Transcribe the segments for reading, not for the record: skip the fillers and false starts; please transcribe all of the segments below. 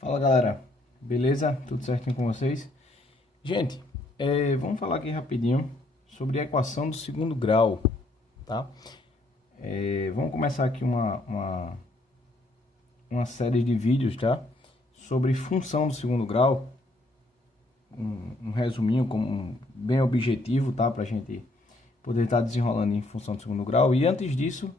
Fala galera, beleza? Tudo certinho com vocês? Gente, vamos falar aqui rapidinho sobre a equação do segundo grau, tá? Vamos começar aqui uma série de vídeos, tá? Sobre função do segundo grau, um resuminho bem objetivo, tá? Pra gente poder estar desenrolando em função do segundo grau. E antes disso,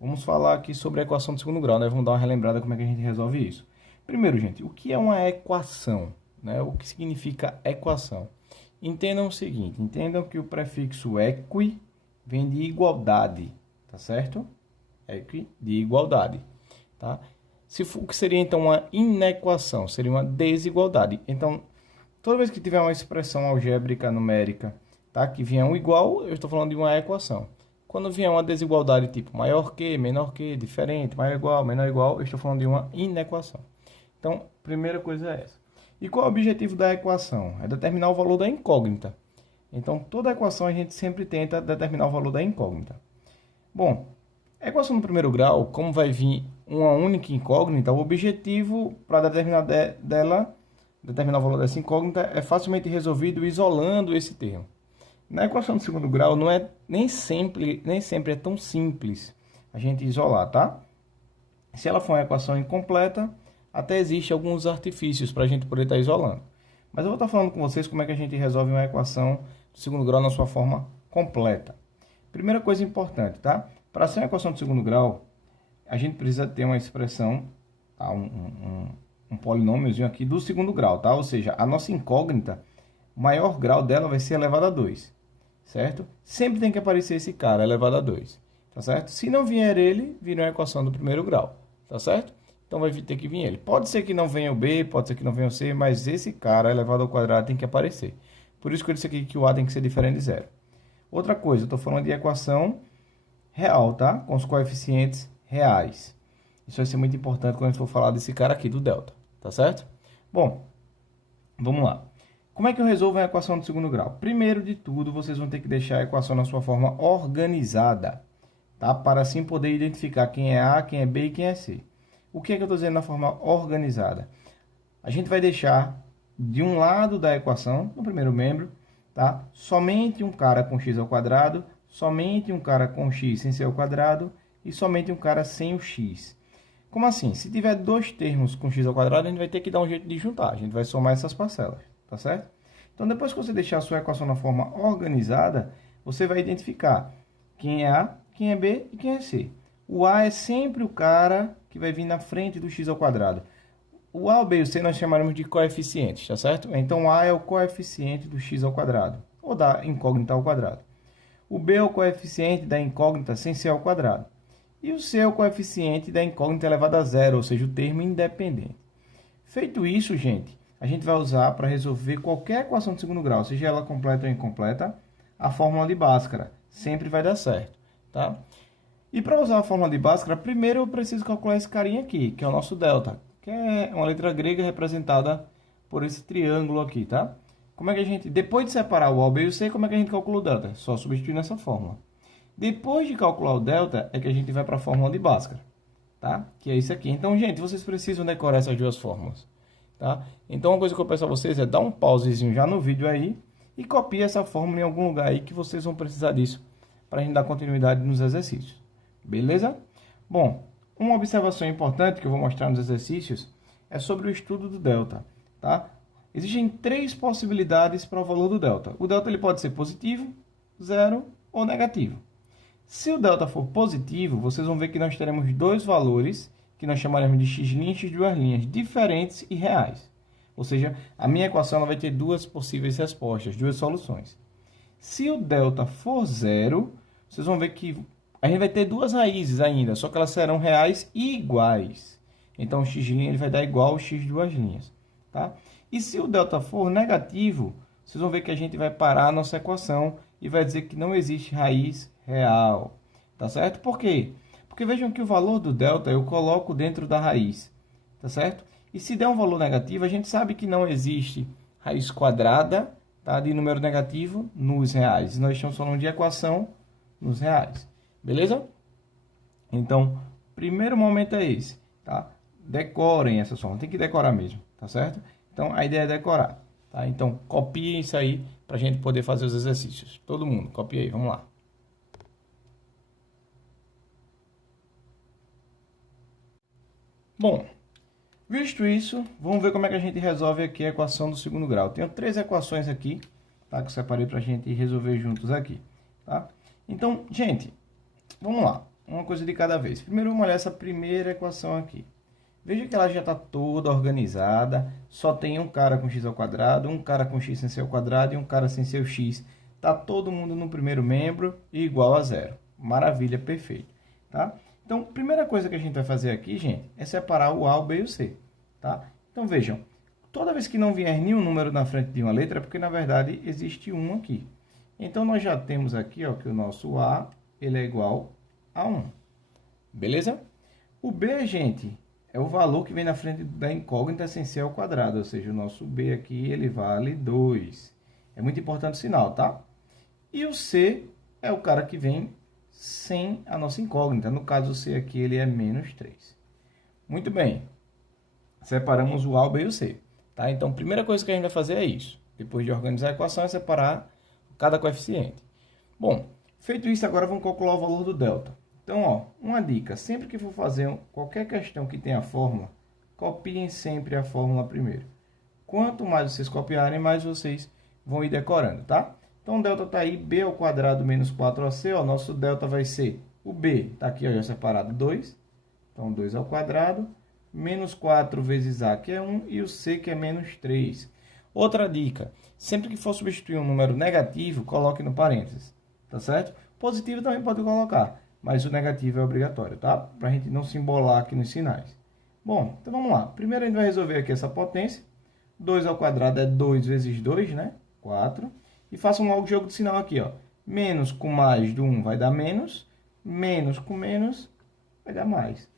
vamos falar aqui sobre a equação do segundo grau, né? Vamos dar uma relembrada como é que a gente resolve isso. Primeiro, gente, o que é uma equação, né? O que significa equação? Entendam o seguinte, entendam que o prefixo equi vem de igualdade, tá certo? Equi de igualdade, tá? O que seria então uma inequação? Seria uma desigualdade. Então, toda vez que tiver uma expressão algébrica numérica, tá? Que vier um igual, eu estou falando de uma equação. Quando vier uma desigualdade tipo maior que, menor que, diferente, maior igual, menor igual, eu estou falando de uma inequação. Então, primeira coisa é essa. E qual é o objetivo da equação? É determinar o valor da incógnita. Então, toda equação a gente sempre tenta determinar o valor da incógnita. Bom, a equação do primeiro grau, como vai vir uma única incógnita, o objetivo para determinar o valor dessa incógnita é facilmente resolvido isolando esse termo. Na equação do segundo grau, nem sempre é tão simples a gente isolar, tá? Se ela for uma equação incompleta, até existe alguns artifícios para a gente poder estar isolando. Mas eu vou estar falando com vocês como é que a gente resolve uma equação do segundo grau na sua forma completa. Primeira coisa importante, tá? Para ser uma equação do segundo grau, a gente precisa ter uma expressão, tá? um polinômiozinho aqui do segundo grau, tá? Ou seja, a nossa incógnita, o maior grau dela vai ser elevado a 2, certo? Sempre tem que aparecer esse cara elevado a 2, tá certo? Se não vier ele, vira uma equação do primeiro grau, tá certo? Então vai ter que vir ele. Pode ser que não venha o B, pode ser que não venha o C, mas esse cara elevado ao quadrado tem que aparecer. Por isso que eu disse aqui que o A tem que ser diferente de zero. Outra coisa, eu estou falando de equação real, tá? Com os coeficientes reais. Isso vai ser muito importante quando a gente for falar desse cara aqui, do delta, tá certo? Bom, vamos lá. Como é que eu resolvo a equação do segundo grau? Primeiro de tudo, vocês vão ter que deixar a equação na sua forma organizada, tá? Para assim poder identificar quem é A, quem é B e quem é C. O que é que eu estou dizendo na forma organizada? A gente vai deixar de um lado da equação, no primeiro membro, tá? Somente um cara com x ao quadrado, somente um cara com x sem ser ao quadrado e somente um cara sem o x. Como assim? Se tiver dois termos com x ao quadrado, a gente vai ter que dar um jeito de juntar. A gente vai somar essas parcelas, tá certo? Então, depois que você deixar a sua equação na forma organizada, você vai identificar quem é A, quem é B e quem é C. O A é sempre o cara que vai vir na frente do x ao quadrado. O A, o B e o C nós chamaremos de coeficientes, tá certo? Então, A é o coeficiente do x ao quadrado, ou da incógnita ao quadrado. O B é o coeficiente da incógnita sem ser ao quadrado. E o C é o coeficiente da incógnita elevada a zero, ou seja, o termo independente. Feito isso, gente, a gente vai usar para resolver qualquer equação de segundo grau, seja ela completa ou incompleta, a fórmula de Bhaskara. Sempre vai dar certo, tá? E para usar a fórmula de Bhaskara, primeiro eu preciso calcular esse carinha aqui, que é o nosso delta, que é uma letra grega representada por esse triângulo aqui, tá? Como é que a gente, depois de separar o A, o B e o C, como é que a gente calcula o delta? Só substituir nessa fórmula. Depois de calcular o delta, é que a gente vai para a fórmula de Bhaskara, tá? Que é isso aqui. Então, gente, vocês precisam decorar essas duas fórmulas, tá? Então, uma coisa que eu peço a vocês é dar um pausezinho já no vídeo aí e copie essa fórmula em algum lugar aí que vocês vão precisar disso para a gente dar continuidade nos exercícios. Beleza? Bom, uma observação importante que eu vou mostrar nos exercícios é sobre o estudo do delta, tá? Existem três possibilidades para o valor do delta. O delta ele pode ser positivo, zero ou negativo. Se o delta for positivo, vocês vão ver que nós teremos dois valores que nós chamaremos de x' e x' diferentes e reais. Ou seja, a minha equação ela vai ter duas possíveis respostas, duas soluções. Se o delta for zero, vocês vão ver que a gente vai ter duas raízes ainda, só que elas serão reais e iguais. Então, o x' ele vai dar igual ao x', tá? E se o delta for negativo, vocês vão ver que a gente vai parar a nossa equação e vai dizer que não existe raiz real, tá certo? Por quê? Porque vejam que o valor do delta eu coloco dentro da raiz, tá certo? E se der um valor negativo, a gente sabe que não existe raiz quadrada, tá, de número negativo nos reais. Nós estamos falando de equação nos reais. Beleza? Então, primeiro momento é esse, tá? decorem essa fórmula. Tem que decorar mesmo, tá certo? Então, a ideia é decorar, tá? Então, copiem isso aí para a gente poder fazer os exercícios. Todo mundo, copia aí, vamos lá. Bom, visto isso, vamos ver como é que a gente resolve aqui a equação do segundo grau. Tenho 3 equações aqui, tá? Que eu separei para a gente resolver juntos aqui, tá? Então, gente, vamos lá. Uma coisa de cada vez. Primeiro, vamos olhar essa primeira equação aqui. Veja que ela já está toda organizada. Só tem um cara com x ao quadrado, um cara com x sem ser ao quadrado e um cara sem ser o x. Está todo mundo no primeiro membro e igual a zero. Maravilha, perfeito. Tá? Então, primeira coisa que a gente vai fazer aqui, gente, é separar o A, o B e o C. Tá? Então, vejam. Toda vez que não vier nenhum número na frente de uma letra, é porque, na verdade, existe um aqui. Então, nós já temos aqui ó, que o nosso A ele é igual a 1. Beleza? O B, gente, é o valor que vem na frente da incógnita sem ser ao quadrado. Ou seja, o nosso B aqui ele vale 2. É muito importante o sinal, tá? E o C é o cara que vem sem a nossa incógnita. No caso, o C aqui ele é menos 3. Muito bem. Separamos o A, o B e o C. Tá? Então, a primeira coisa que a gente vai fazer é isso. Depois de organizar a equação, é separar cada coeficiente. Bom, feito isso, agora vamos calcular o valor do delta. Então, ó, uma dica. Sempre que for fazer qualquer questão que tenha fórmula, copiem sempre a fórmula primeiro. Quanto mais vocês copiarem, mais vocês vão ir decorando, tá? Então, o delta está aí, b ao quadrado menos 4ac. Ó, nosso delta vai ser o b, está aqui ó, já separado, 2. Então, 2 ao quadrado, menos 4 vezes a, que é 1, e o c, que é menos 3. Outra dica, sempre que for substituir um número negativo, coloque no parênteses, tá certo? Positivo também pode colocar, mas o negativo é obrigatório, tá? Para a gente não se embolar aqui nos sinais. Bom, então vamos lá. Primeiro a gente vai resolver aqui essa potência. 2 ao quadrado é 2 vezes 2, né? 4. E façam logo o jogo de sinal aqui, ó. Menos com mais do 1 vai dar menos. Menos com menos vai dar mais.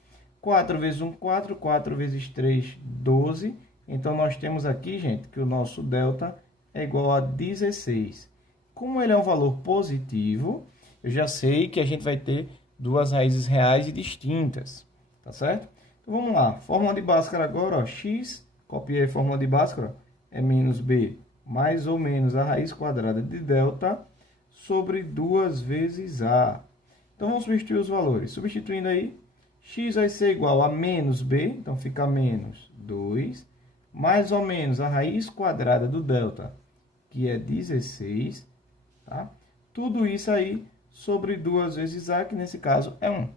4 vezes 1, 4. 4 vezes 3, 12. Então, nós temos aqui, gente, que o nosso delta é igual a 16. Como ele é um valor positivo, eu já sei que a gente vai ter duas raízes reais e distintas, tá certo? Então, vamos lá. Fórmula de Bhaskara agora, ó, x, copiei a fórmula de Bhaskara, é menos b, mais ou menos a raiz quadrada de delta sobre 2 vezes a. Então, vamos substituir os valores. Substituindo aí, x vai ser igual a menos b, então fica menos 2, mais ou menos a raiz quadrada do delta, que é 16, tá? Tudo isso aí sobre 2 vezes a, que nesse caso é 1.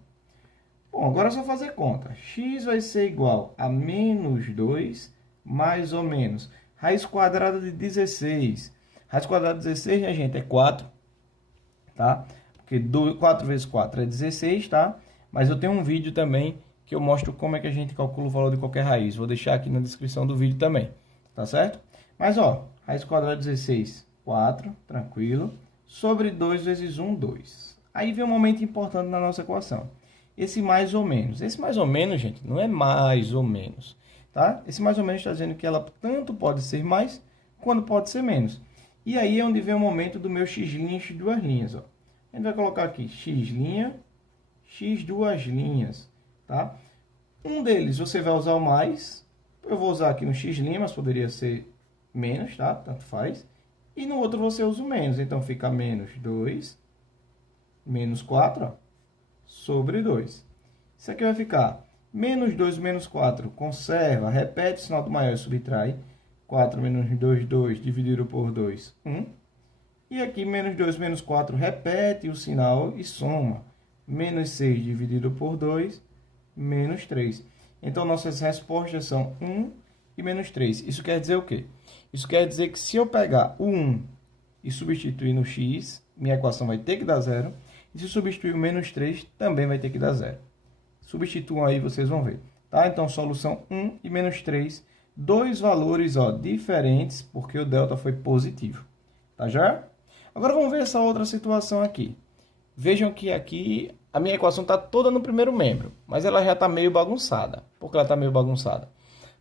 Bom, agora é só fazer conta. X vai ser igual a menos 2, mais ou menos raiz quadrada de 16. Raiz quadrada de 16, né, gente, é 4, tá? Porque 4 vezes 4 é 16, tá? Mas eu tenho um vídeo também que eu mostro como é que a gente calcula o valor de qualquer raiz. Vou deixar aqui na descrição do vídeo também, tá certo? Mas, ó, raiz quadrada de 16, 4, tranquilo. Sobre 2 vezes 1, 2. Aí vem um momento importante na nossa equação. Esse mais ou menos. Esse mais ou menos, gente, não é mais ou menos, tá? Esse mais ou menos está dizendo que ela tanto pode ser mais, quanto pode ser menos. E aí é onde vem o momento do meu x' x duas linhas, ó. A gente vai colocar aqui x', x duas linhas, tá? Um deles você vai usar o mais. Eu vou usar aqui no x', mas poderia ser menos, tá? Tanto faz. E no outro você usa o menos. Então, fica menos 2, menos 4, ó, sobre 2. Isso aqui vai ficar menos 2 menos 4, conserva, repete o sinal do maior e subtrai. 4 menos 2, 2, dividido por 2, 1. E aqui, menos 2 menos 4, repete o sinal e soma. Menos 6 dividido por 2, menos 3. Então, nossas respostas são 1 e menos 3. Isso quer dizer o quê? Isso quer dizer que se eu pegar o 1 e substituir no x, minha equação vai ter que dar 0. E se eu substituir o menos 3, também vai ter que dar 0. Substituam aí, vocês vão ver. Tá? Então, solução 1 e menos 3. Dois valores ó, diferentes, porque o delta foi positivo. Tá já? Agora, vamos ver essa outra situação aqui. Vejam que aqui a minha equação está toda no primeiro membro, mas ela já está meio bagunçada. Por que ela está meio bagunçada?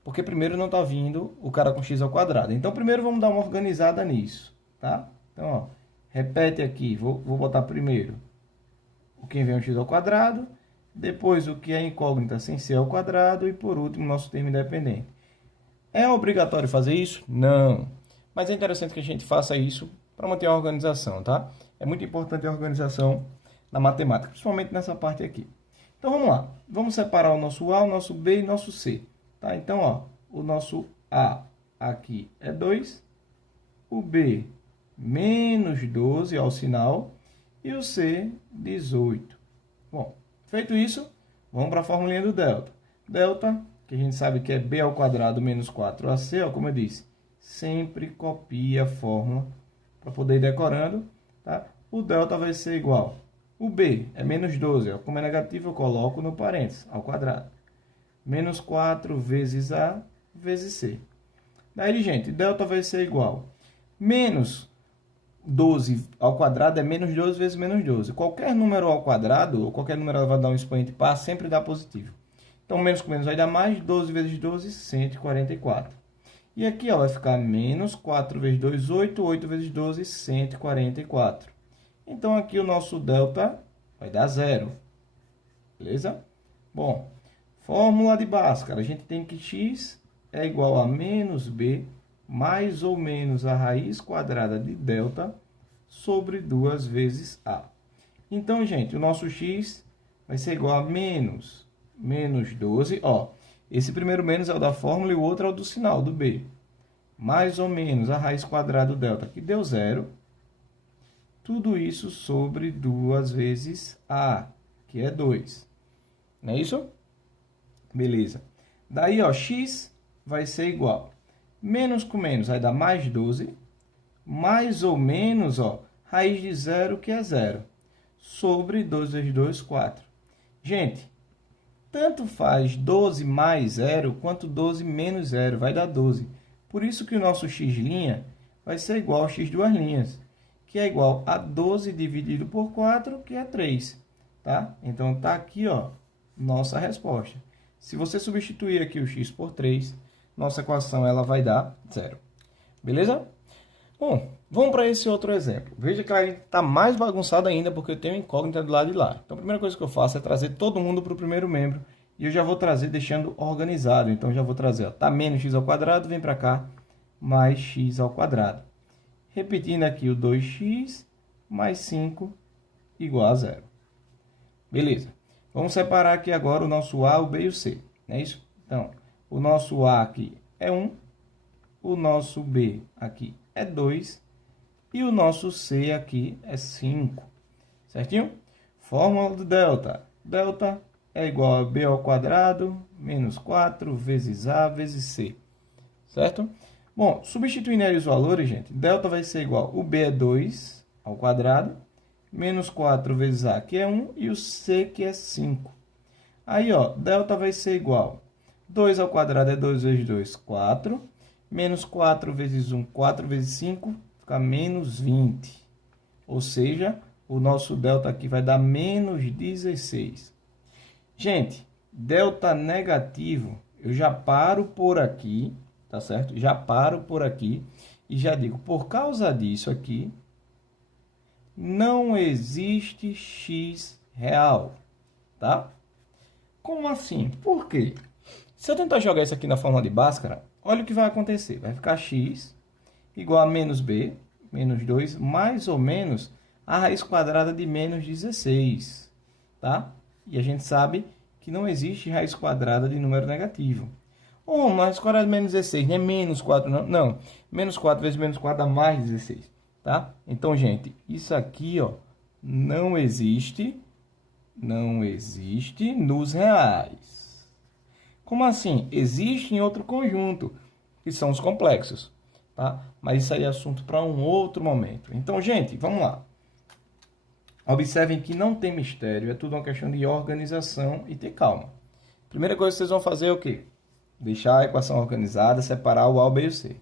Porque primeiro não está vindo o cara com x ao quadrado. Então, primeiro vamos dar uma organizada nisso, tá? Então, ó, repete aqui, vou botar primeiro o que vem o x ao quadrado, depois o que é incógnita sem ser ao quadrado e por último nosso termo independente. É obrigatório fazer isso? Não. Mas é interessante que a gente faça isso para manter a organização, tá? É muito importante a organização na matemática, principalmente nessa parte aqui. Então vamos lá. Vamos separar o nosso A, o nosso B e o nosso C. Tá? Então, ó, o nosso A aqui é 2, o B menos 12 ao sinal e o C 18. Bom, feito isso, vamos para a formulinha do delta. Delta, que a gente sabe que é B ao quadrado menos 4AC, ó, como eu disse, sempre copia a fórmula para poder ir decorando, tá? O delta vai ser igual. O B é menos 12, ó, como é negativo eu coloco no parênteses, ao quadrado. Menos 4 vezes A vezes C. Daí, gente, delta vai ser igual. Menos 12 ao quadrado é menos 12 vezes menos 12. Qualquer número ao quadrado, ou qualquer número elevado a um expoente par, sempre dá positivo. Então, menos com menos vai dar mais, 12 vezes 12, 144. E aqui ó, vai ficar menos 4 vezes 2, 8, 8 vezes 12, 144. Então, aqui o nosso delta vai dar 0. Beleza? Bom, fórmula de Bhaskara. A gente tem que x é igual a menos b mais ou menos a raiz quadrada de delta sobre 2 vezes a. Então, gente, o nosso x vai ser igual a menos 12. Ó, esse primeiro menos é o da fórmula e o outro é o do sinal, do b. Mais ou menos a raiz quadrada do delta, que deu 0. Tudo isso sobre 2 vezes a, que é 2. Não é isso? Beleza. Daí, ó, x vai ser igual. Menos com menos vai dar mais 12. Mais ou menos, ó, raiz de 0, que é 0. Sobre 2 vezes 2, 4. Gente, tanto faz 12 mais 0, quanto 12 menos 0. Vai dar 12. Por isso que o nosso x' vai ser igual ao x duas linhas, que é igual a 12 dividido por 4, que é 3. Tá? Então, tá aqui, ó, nossa resposta. Se você substituir aqui o x por 3, nossa equação ela vai dar 0. Beleza? Bom, vamos para esse outro exemplo. Veja que ela está mais bagunçada ainda porque eu tenho incógnita do lado de lá. Então, a primeira coisa que eu faço é trazer todo mundo para o primeiro membro. E eu já vou trazer deixando organizado. Então, já vou trazer, ó, tá menos x ao quadrado, vem para cá, mais x ao quadrado. Repetindo aqui o 2x mais 5 igual a 0. Beleza. Vamos separar aqui agora o nosso A, o B e o C. Não é isso? Então, o nosso A aqui é 1, o nosso B aqui é 2 e o nosso C aqui é 5. Certinho? Fórmula do delta. Delta é igual a B ao quadrado menos 4 vezes A vezes C. Certo? Bom, substituindo aí os valores, gente, delta vai ser igual, o B é 2 ao quadrado, menos 4 vezes A, que é 1, e o C, que é 5. Aí, ó, delta vai ser igual, 2 ao quadrado é 2 vezes 2, 4, menos 4 vezes 1, 4 vezes 5, fica menos 20. Ou seja, o nosso delta aqui vai dar menos 16. Gente, delta negativo, eu já paro por aqui, tá certo? Já paro por aqui e já digo, por causa disso aqui, não existe x real, tá? Como assim? Por quê? Se eu tentar jogar isso aqui na fórmula de Bhaskara, olha o que vai acontecer. Vai ficar x igual a menos b, menos 2, mais ou menos a raiz quadrada de menos 16, tá? E a gente sabe que não existe raiz quadrada de número negativo. Oh, mas quadrado de menos 16, não é menos 4, não? Não, menos 4 vezes menos 4 dá mais 16, tá? Então, gente, isso aqui, ó, não existe nos reais. Como assim? Existe em outro conjunto, que são os complexos, tá? Mas isso aí é assunto para um outro momento. Então, gente, vamos lá. Observem que não tem mistério, é tudo uma questão de organização e ter calma. Primeira coisa que vocês vão fazer é o quê? Deixar a equação organizada, separar o A, o B e o C.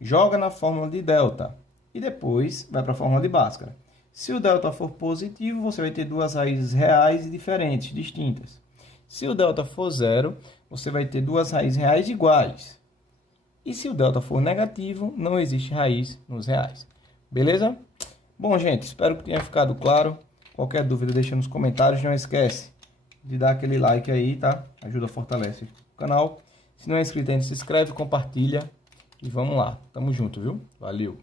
Joga na fórmula de delta e depois vai para a fórmula de Bhaskara. Se o delta for positivo, você vai ter duas raízes reais e diferentes, distintas. Se o delta for zero, você vai ter duas raízes reais iguais. E se o delta for negativo, não existe raiz nos reais. Beleza? Bom, gente, espero que tenha ficado claro. Qualquer dúvida, deixa nos comentários. Não esquece, de dar aquele like aí, tá? Ajuda, fortalece o canal. Se não é inscrito ainda, se inscreve, compartilha. E vamos lá. Tamo junto, viu? Valeu!